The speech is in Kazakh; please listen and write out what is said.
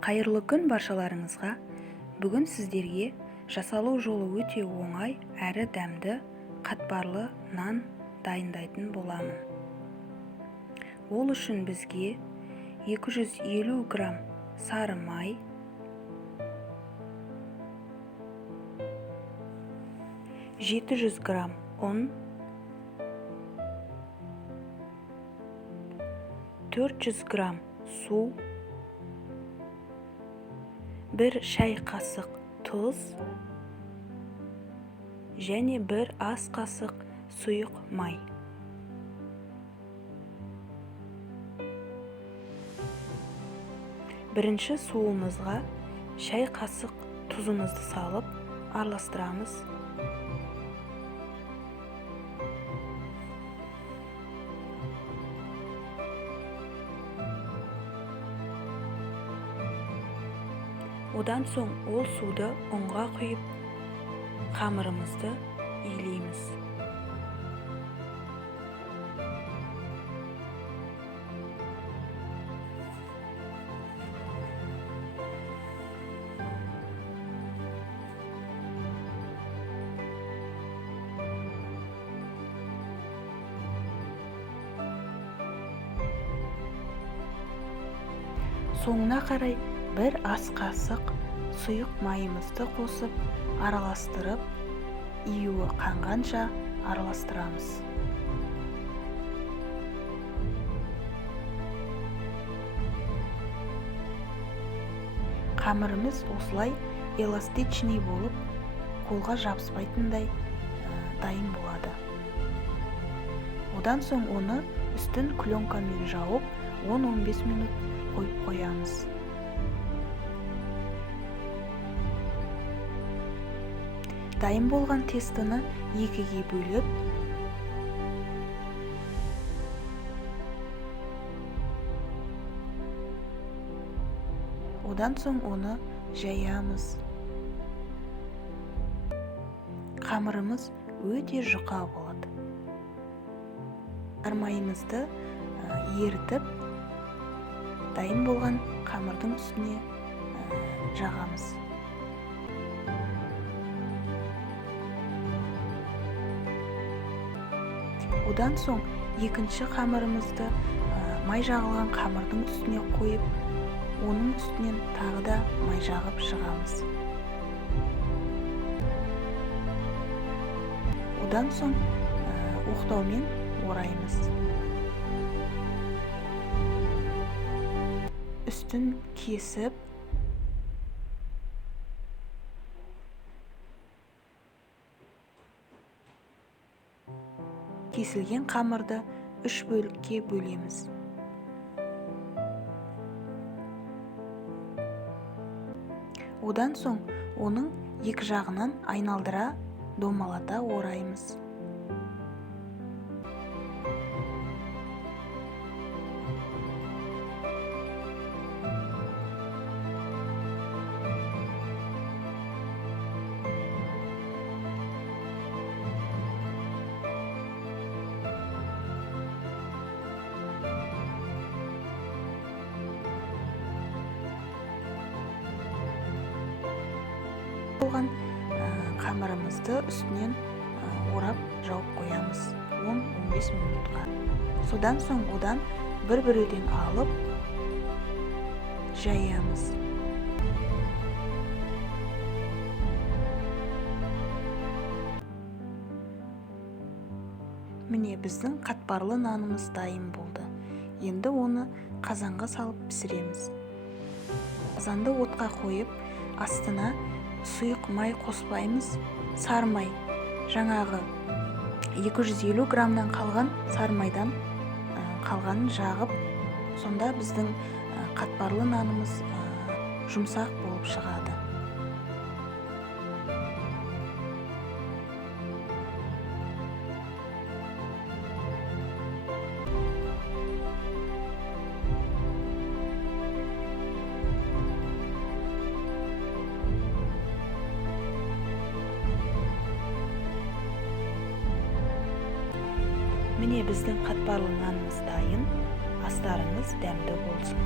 Қайырлы күн баршаларыңызға. Бүгін сіздерге жасалу жолы өте оңай әрі дәмді қатпарлы нан дайындайтын боламын. Ол үшін бізге 250 грамм сары май, 700 грамм ұн, 400 грамм су, 1 шай қасық тұз және 1 ас қасық сұйық май. Бірінші суымызға шай қасық тұзымызды салып араластырамыз. Одан соң ол суды ұнға құйып, қамырымызды илейміз. Соңына қарай 1 ас қасық сұйық майымызды қосып, араластырып, июі қанғанша араластырамыз. Қамырымыз осылай эластичный болып, қолға жабыспайтындай дайын болады. Одан соң оны үстін пленкамен жауып, 10-15 минут қойып қоямыз. Дайын болған тестіні екіге бөліп, одан соң оны жаямыз. Қамырымыз өте жұқа болады. Майымызды ерітіп, дайын болған қамырдың үстіне жағамыз. Одан соң екінші қамырымызды май жағылған қамырдың үстіне қойып, оның үстінен тағы да май жағып шығамыз. Одан соң оқтаумен ораймыз. Үстін кесіп, кесілген қамырды 3 бөлікке бөлеміз. Одан соң оның екі жағынан айналдыра домалата ораймыз. Болған қамырымызды үстінен орап жауып қоямыз 10-15 минутқа. Содан соң одан бір-бірден алып жаямыз. Міне біздің қатпарлы нанымыз дайын болды. Енді оны қазанға салып пісіреміз. Қазанды отқа қойып, астына сұйық май қоспаймыз. Сары май, жаңағы 250 граммнан қалған сары майдан қалғанын жағып, сонда біздің қатпарлы нанымыз жұмсақ болып шығады. Міне біздің қатпарлы нанымыз дайын. Астарыңыз дәмді болсын.